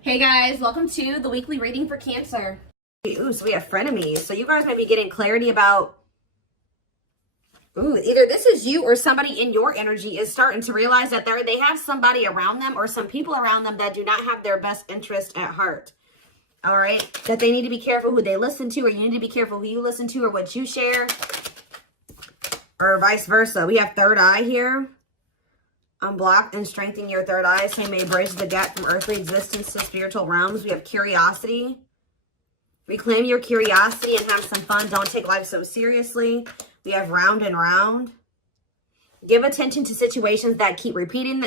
Hey guys, welcome to the weekly reading for Cancer. Ooh, so we have frenemies. So you guys might be getting clarity about, either this is you or somebody in your energy is starting to realize that they have somebody around them or some people around them that do not have their best interest at heart. All right? That they need to be careful who they listen to, or you need to be careful who you listen to or what you share, or vice versa. We have third eye here. Unblock and strengthen your third eye, so you may bridge the gap from earthly existence to spiritual realms. We have curiosity. Reclaim your curiosity and have some fun. Don't take life so seriously. We have round and round. Give attention to situations that keep repeating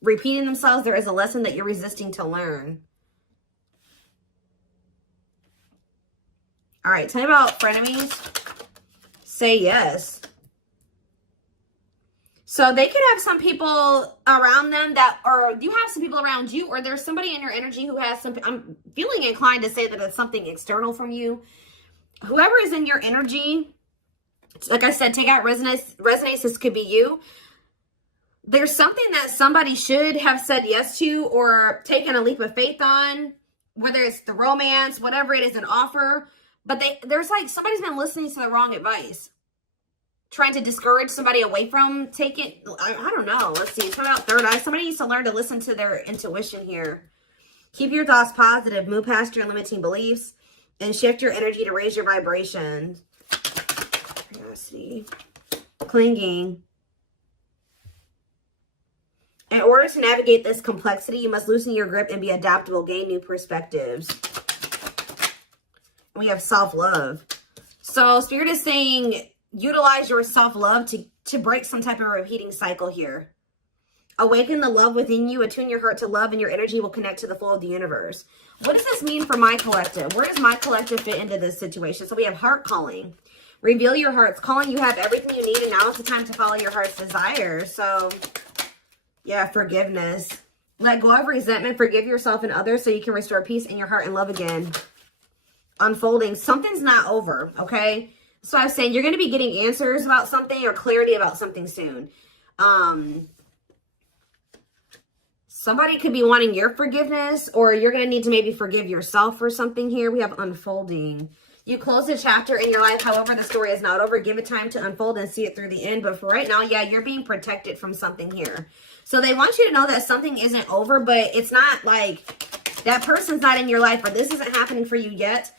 themselves. There is a lesson that you're resisting to learn. All right, tell me about frenemies. Say yes. So they could have some people around them that, or you have some people around you, or there's somebody in your energy who has some, I'm feeling inclined to say that it's something external from you. Whoever is in your energy, like I said, take out resonance. This could be you. There's something that somebody should have said yes to or taken a leap of faith on, whether it's the romance, whatever it is, an offer. But there's like somebody's been listening to the wrong advice. Trying to discourage somebody away from taking, I don't know. Let's see. Talk about third eye. Somebody needs to learn to listen to their intuition here. Keep your thoughts positive. Move past your limiting beliefs. And shift your energy to raise your vibration. Curiosity. Clinging. In order to navigate this complexity, you must loosen your grip and be adaptable. Gain new perspectives. We have self-love. So Spirit is saying, utilize your self-love to break some type of repeating cycle here. Awaken the love within you. Attune your heart to love, and your energy will connect to the flow of the universe. What does this mean for my collective? Where does my collective fit into this situation? So we have heart calling. Reveal your heart's calling. You have everything you need, and now is the time to follow your heart's desires. So, yeah, forgiveness. Let go of resentment. Forgive yourself and others so you can restore peace in your heart and love again. Unfolding. Something's not over, okay? So I was saying you're going to be getting answers about something or clarity about something soon. Somebody could be wanting your forgiveness, or you're going to need to maybe forgive yourself for something here. We have unfolding. You close a chapter in your life. However, the story is not over. Give it time to unfold and see it through the end. But for right now, yeah, you're being protected from something here. So they want you to know that something isn't over, but it's not like that person's not in your life, or this isn't happening for you yet.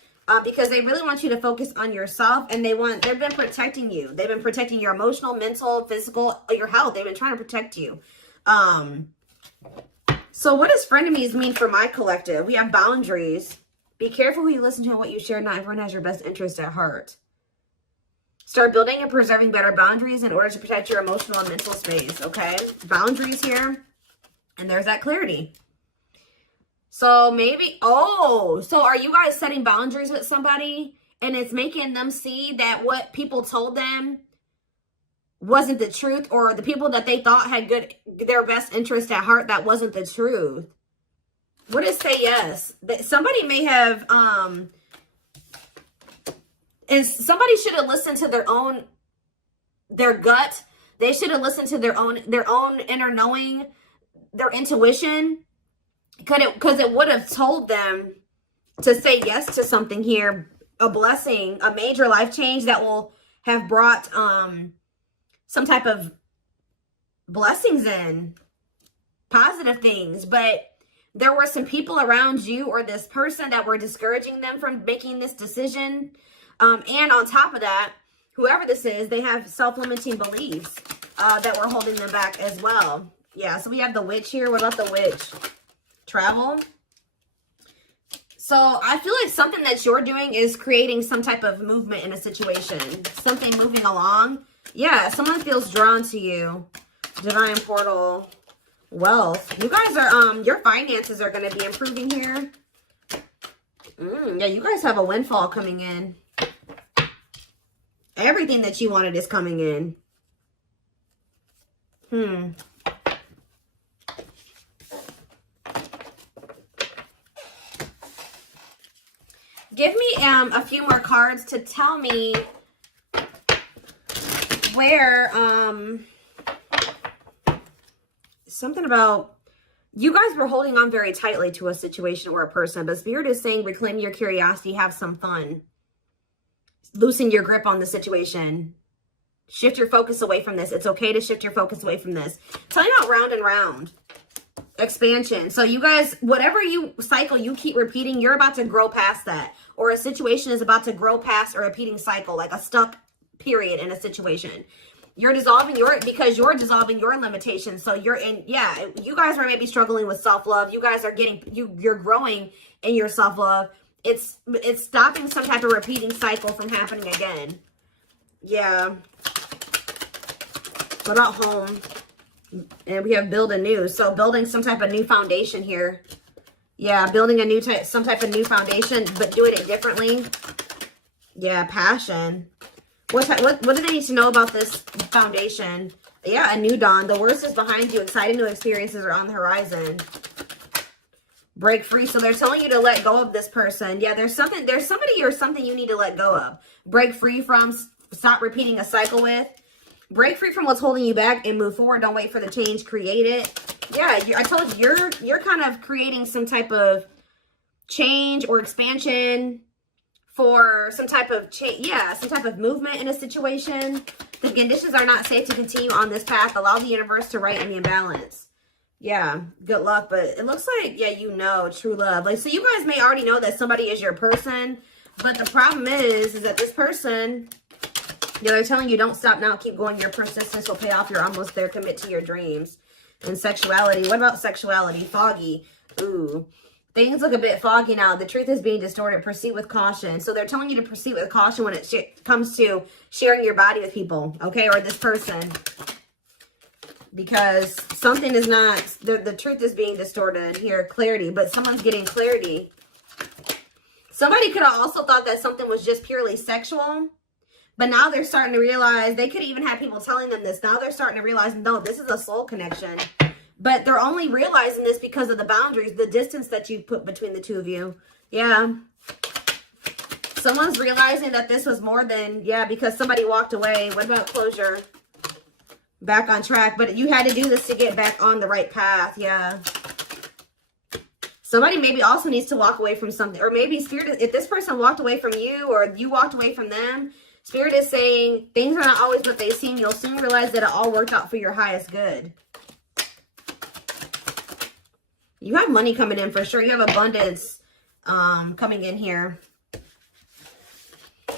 Because they really want you to focus on yourself, and they've been protecting you. They've been protecting your emotional, mental, physical, your health. They've been trying to protect you. So what does frenemies mean for my collective? We have boundaries. Be careful who you listen to and what you share. Not everyone has your best interest at heart. Start building and preserving better boundaries in order to protect your emotional and mental space, okay? Boundaries here. And there's that clarity. So maybe, so are you guys setting boundaries with somebody and it's making them see that what people told them wasn't the truth, or the people that they thought had their best interest at heart, that wasn't the truth? What is say yes? Somebody may have, somebody should have listened to their gut. They should have listened to their own inner knowing, their intuition. Because it would have told them to say yes to something here, a blessing, a major life change that will have brought some type of blessings in, positive things. But there were some people around you or this person that were discouraging them from making this decision. And on top of that, whoever this is, they have self-limiting beliefs that were holding them back as well. Yeah, so we have the witch here. What about the witch? Travel. So I feel like something that you're doing is creating some type of movement in a situation. Something moving along. Yeah, someone feels drawn to you. Divine portal. Wealth. You guys are, your finances are going to be improving here. Yeah, you guys have a windfall coming in. Everything that you wanted is coming in. Give me a few more cards to tell me where something about you guys were holding on very tightly to a situation or a person, but Spirit is saying reclaim your curiosity, have some fun. Loosen your grip on the situation. Shift your focus away from this. It's okay to shift your focus away from this. Telling out round and round. Expansion. So you guys, whatever you cycle, you keep repeating, you're about to grow past that. Or a situation is about to grow past a repeating cycle, like a stuck period in a situation. You're dissolving because you're dissolving your limitations. So you're in, yeah, you guys are maybe struggling with self-love. You guys are you're growing in your self-love. It's stopping some type of repeating cycle from happening again. Yeah. What about home? And we have build anew. So building some type of new foundation here. Yeah, building some type of new foundation, but doing it differently. Yeah, passion. What do they need to know about this foundation? Yeah, a new dawn. The worst is behind you. Exciting new experiences are on the horizon. Break free. So they're telling you to let go of this person. Yeah, there's somebody or something you need to let go of. Break free from, stop repeating a cycle with. Break free from what's holding you back and move forward. Don't wait for the change. Create it. Yeah, I told you, you're kind of creating some type of change or expansion for some type of change, yeah, some type of movement in a situation. The conditions are not safe to continue on this path. Allow the universe to right in the imbalance. Yeah, good luck. But it looks like, yeah, you know, true love. Like, so you guys may already know that somebody is your person, but the problem is that this person, yeah, they're telling you don't stop now, keep going. Your persistence will pay off. You're almost there. Commit to your dreams. And sexuality. What about sexuality? Foggy. Ooh. Things look a bit foggy now. The truth is being distorted. Proceed with caution. So they're telling you to proceed with caution when it comes to sharing your body with people, okay, or this person. Because something is not, the truth is being distorted here. Clarity, but someone's getting clarity. Somebody could have also thought that something was just purely sexual, but now they're starting to realize, they could even have people telling them this. Now they're starting to realize, no, this is a soul connection. But they're only realizing this because of the boundaries, the distance that you put between the two of you. Yeah. Someone's realizing that this was more than, yeah, because somebody walked away. What about closure? Back on track. But you had to do this to get back on the right path. Yeah. Somebody maybe also needs to walk away from something. Or maybe Spirit, if this person walked away from you or you walked away from them, Spirit is saying things are not always what they seem. You'll soon realize that it all worked out for your highest good. You have money coming in for sure. You have abundance coming in here.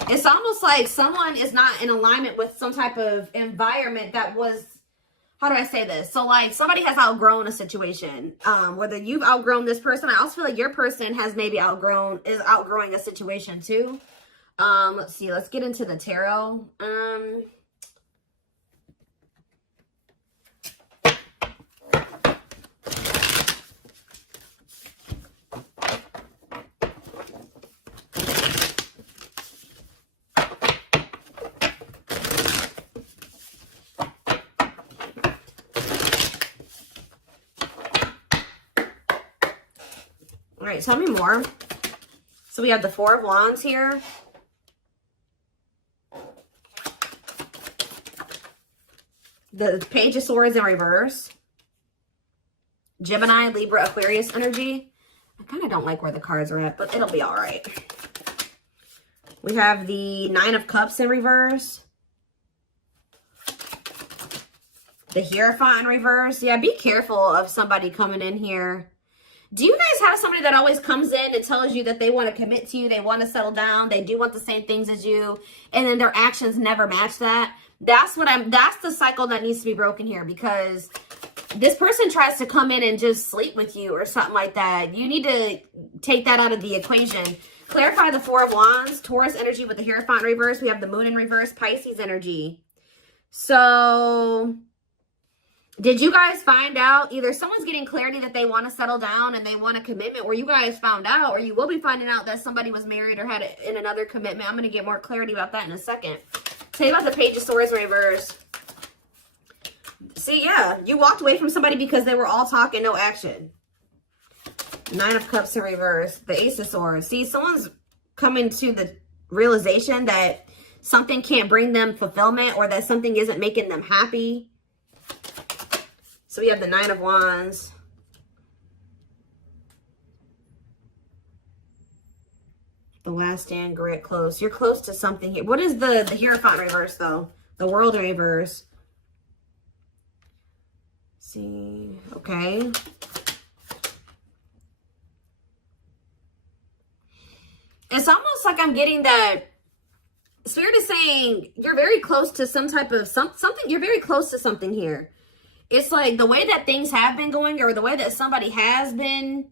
It's almost like someone is not in alignment with some type of environment that was, how do I say this? So like somebody has outgrown a situation. Whether you've outgrown this person, I also feel like your person has maybe is outgrowing a situation too. Let's see. Let's get into the tarot. All right, tell me more. So we have the Four of Wands here. The Page of Swords in reverse. Gemini, Libra, Aquarius energy. I kind of don't like where the cards are at, but it'll be all right. We have the Nine of Cups in reverse. The Hierophant in reverse. Yeah, be careful of somebody coming in here. Do you guys have somebody that always comes in and tells you that they want to commit to you, they want to settle down, they do want the same things as you, and then their actions never match that? That's the cycle that needs to be broken here, because this person tries to come in and just sleep with you or something like that. You need to take that out of the equation. Clarify the Four of Wands, Taurus energy with the Hierophant in reverse. We have the Moon in reverse, Pisces energy. So did you guys find out, either someone's getting clarity that they want to settle down and they want a commitment, or you guys found out, or you will be finding out that somebody was married or had in another commitment. I'm going to get more clarity about that in a second. Tell you about the Page of Swords in reverse. See, yeah, you walked away from somebody because they were all talk and no action. Nine of Cups in reverse, the Ace of Swords. See, someone's coming to the realization that something can't bring them fulfillment, or that something isn't making them happy. So we have the Nine of Wands. The Last Stand, grit, close. You're close to something here. What is the Hierophant reverse, though? The World reverse. See, okay. It's almost like I'm getting that Spirit is saying you're very close to some type of something. You're very close to something here. It's like the way that things have been going, or the way that somebody has been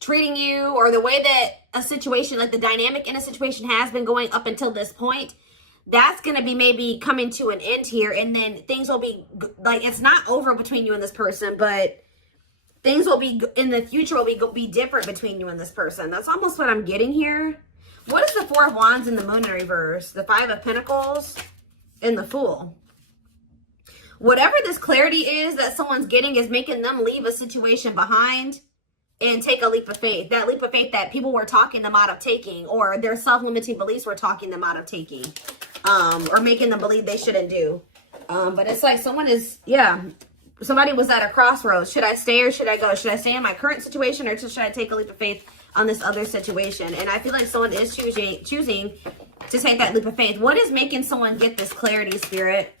treating you, or the way that a situation, like the dynamic in a situation has been going up until this point, that's going to be maybe coming to an end here. And then things will be like, it's not over between you and this person, but things will be in the future will be different between you and this person. That's almost what I'm getting here. What is the Four of Wands and the Moon in reverse? The Five of Pentacles and the Fool. Whatever this clarity is that someone's getting is making them leave a situation behind and take a leap of faith. That leap of faith that people were talking them out of taking, or their self-limiting beliefs were talking them out of taking, or making them believe they shouldn't do. But it's like someone is, yeah, somebody was at a crossroads. Should I stay or should I go? Should I stay in my current situation, or should I take a leap of faith on this other situation? And I feel like someone is choosing to take that leap of faith. What is making someone get this clarity, Spirit?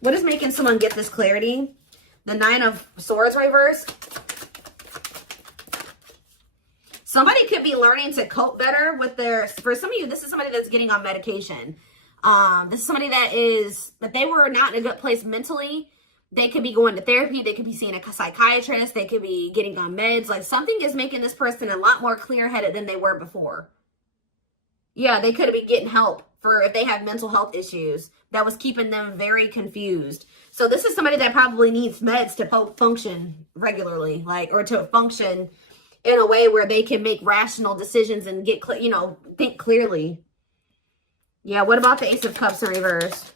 What is making someone get this clarity? The Nine of Swords reverse. Somebody could be learning to cope better with their, for some of you, this is somebody that's getting on medication. This is somebody that they were not in a good place mentally. They could be going to therapy. They could be seeing a psychiatrist. They could be getting on meds. Like something is making this person a lot more clear-headed than they were before. Yeah, they could be getting help for if they have mental health issues that was keeping them very confused. So this is somebody that probably needs meds to function regularly, like, or to function in a way where they can make rational decisions and get, think clearly. Yeah, what about the Ace of Cups in reverse?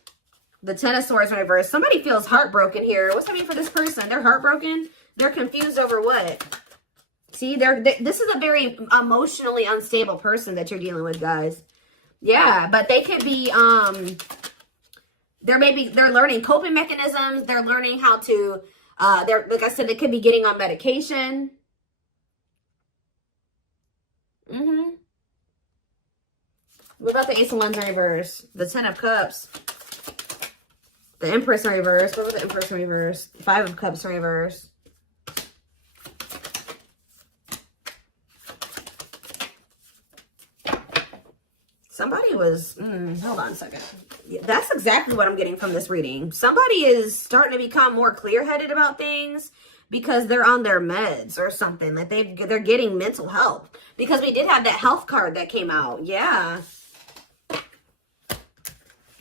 The Ten of Swords in reverse. Somebody feels heartbroken here. What's that mean for this person? They're heartbroken? They're confused over what? See, this is a very emotionally unstable person that you're dealing with, guys. Yeah, but they could be, they're learning coping mechanisms. They're learning how to, like I said, they could be getting on medication. What about the Ace of Wands in reverse? The Ten of Cups. The Empress in reverse. What was the Empress in reverse? Five of Cups in reverse. Somebody was, hold on a second. Yeah, that's exactly what I'm getting from this reading. Somebody is starting to become more clear-headed about things because they're on their meds or something. Like they're getting mental help. Because we did have that health card that came out. Yeah.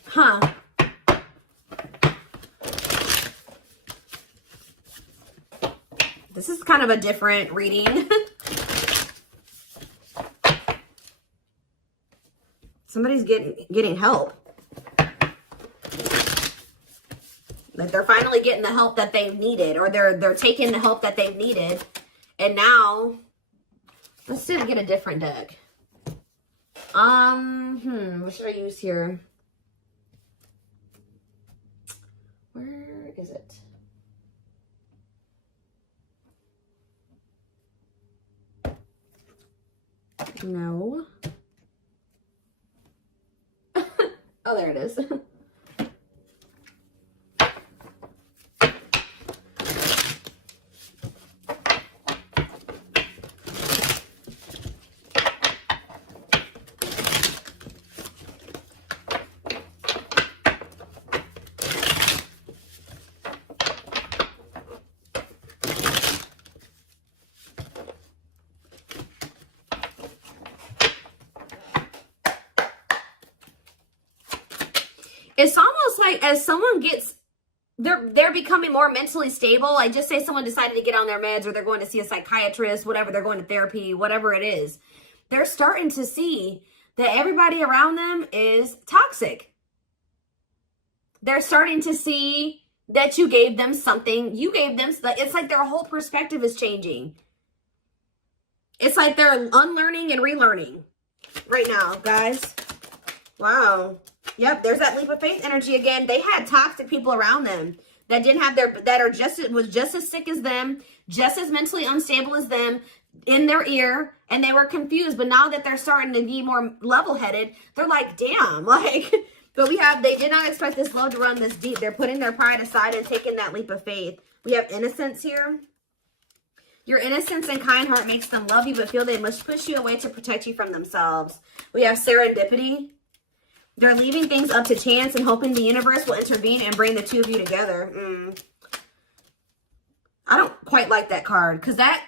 Huh. This is kind of a different reading. Somebody's getting help. Like they're finally getting the help that they've needed, or they're taking the help that they've needed. And now, let's see if we get a different deck. What should I use here? Where is it? No. Oh, there it is. It's almost like as someone gets, they're becoming more mentally stable. Like just say someone decided to get on their meds, or they're going to see a psychiatrist, whatever, they're going to therapy, whatever it is. They're starting to see that everybody around them is toxic. They're starting to see that you gave them something. You gave them, it's like their whole perspective is changing. It's like they're unlearning and relearning right now, guys. Wow. Yep, there's that leap of faith energy again. They had toxic people around them that didn't have was just as sick as them, just as mentally unstable as them, in their ear, and they were confused. But now that they're starting to be more level-headed, they're like, damn, like, but they did not expect this love to run this deep. They're putting their pride aside and taking that leap of faith. We have innocence here. Your innocence and kind heart makes them love you, but feel they must push you away to protect you from themselves. We have serendipity. They're leaving things up to chance and hoping the universe will intervene and bring the two of you together. I don't quite like that card, because that,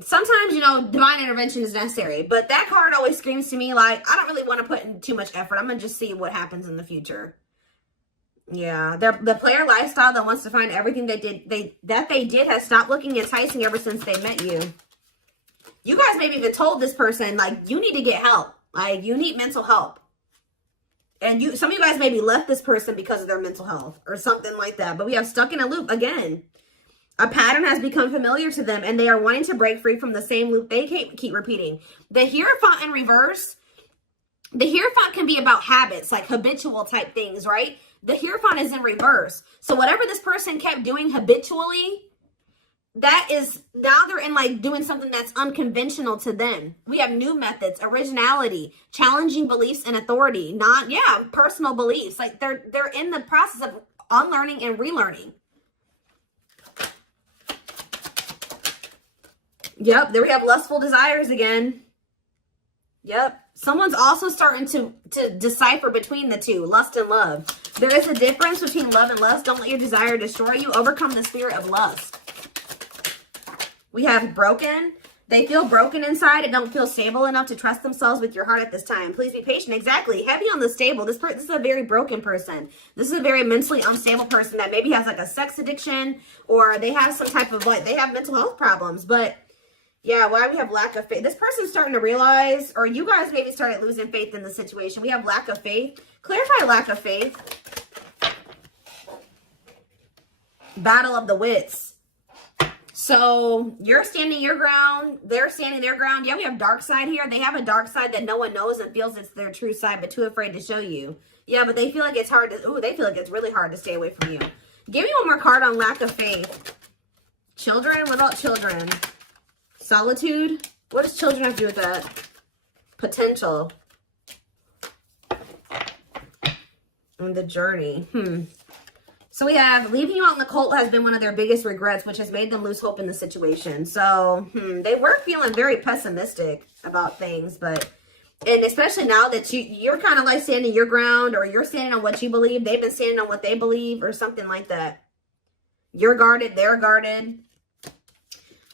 sometimes, you know, divine intervention is necessary, but that card always screams to me like, I don't really want to put in too much effort. I'm going to just see what happens in the future. Yeah, the player lifestyle that wants to find everything they did has stopped looking enticing ever since they met you. You guys maybe even told this person, like, you need to get help. Like, you need mental help. And some of you guys maybe left this person because of their mental health or something like that. But we have stuck in a loop again. A pattern has become familiar to them, and they are wanting to break free from the same loop they keep repeating. The Hierophant in reverse, the Hierophant can be about habits, like habitual type things, right? The Hierophant is in reverse. So whatever this person kept doing habitually, that is, now they're in like doing something that's unconventional to them. We have new methods, originality, challenging beliefs and authority, personal beliefs. Like they're in the process of unlearning and relearning. Yep, there we have lustful desires again. Yep. Someone's also starting to decipher between the two, lust and love. There is a difference between love and lust. Don't let your desire destroy you. Overcome the spirit of lust. We have broken. They feel broken inside and don't feel stable enough to trust themselves with your heart at this time. Please be patient. Exactly. Heavy on the stable. This is a very broken person. This is a very mentally unstable person that maybe has like a sex addiction, or they have some type of they have mental health problems. But yeah, why we have lack of faith. This person's starting to realize, or you guys maybe started losing faith in the situation. We have lack of faith. Clarify lack of faith. Battle of the wits. So you're standing your ground. They're standing their ground. Yeah, we have dark side here. They have a dark side that no one knows and feels it's their true side, but too afraid to show you. Yeah, but they feel like it's hard to, they feel like it's really hard to stay away from you. Give me one more card on lack of faith. Children without children. Solitude. What does children have to do with that? Potential. And the journey. So we have leaving you out in the cold has been one of their biggest regrets, which has made them lose hope in the situation. So they were feeling very pessimistic about things, and especially now that you're kind of like standing your ground, or you're standing on what you believe. They've been standing on what they believe, or something like that. You're guarded. They're guarded.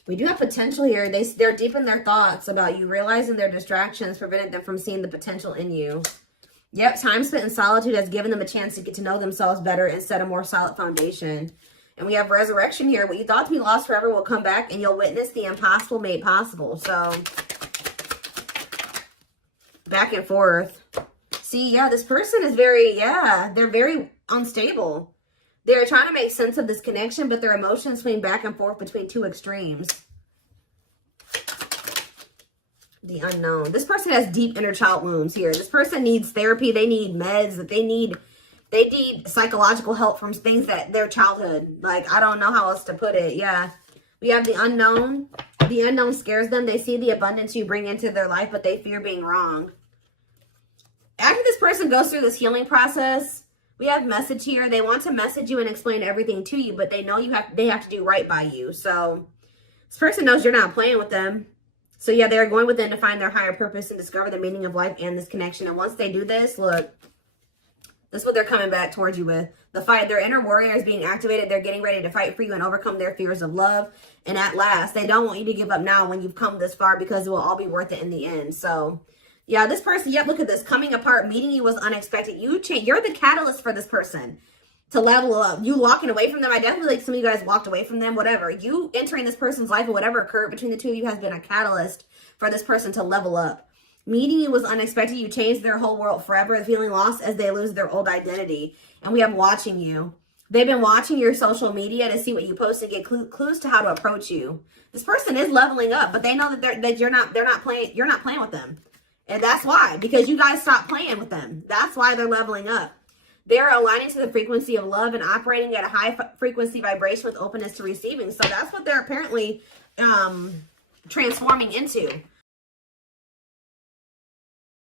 We do have potential here. They're deep in their thoughts about you, realizing their distractions prevented them from seeing the potential in you. Yep, time spent in solitude has given them a chance to get to know themselves better and set a more solid foundation. And we have resurrection here. What you thought to be lost forever will come back, and you'll witness the impossible made possible. So, back and forth. See, yeah, this person is they're very unstable. They're trying to make sense of this connection, but their emotions swing back and forth between two extremes. The unknown. This person has deep inner child wounds here. This person needs therapy. They need meds. They need psychological help from things that their childhood. Like, I don't know how else to put it. Yeah. We have the unknown. The unknown scares them. They see the abundance you bring into their life, but they fear being wrong. After this person goes through this healing process, we have message here. They want to message you and explain everything to you, but they know they have to do right by you. So this person knows you're not playing with them. So yeah, they're going within to find their higher purpose and discover the meaning of life and this connection. And once they do this, look, this is what they're coming back towards you with. The fight. Their inner warrior is being activated. They're getting ready to fight for you and overcome their fears of love. And at last, they don't want you to give up now when you've come this far, because it will all be worth it in the end. So yeah, this person, yep, look at this. Coming apart, meeting you was unexpected. You're the catalyst for this person to level up. You walking away from them. I definitely like some of you guys walked away from them, whatever. You entering this person's life or whatever occurred between the two of you has been a catalyst for this person to level up. Meeting you was unexpected. You changed their whole world forever, feeling lost as they lose their old identity. And we have watching you. They've been watching your social media to see what you post and get clues to how to approach you. This person is leveling up, but they know that you're not playing with them. And that's why, because you guys stopped playing with them. That's why they're leveling up. They're aligning to the frequency of love and operating at a high frequency vibration with openness to receiving. So that's what they're apparently transforming into.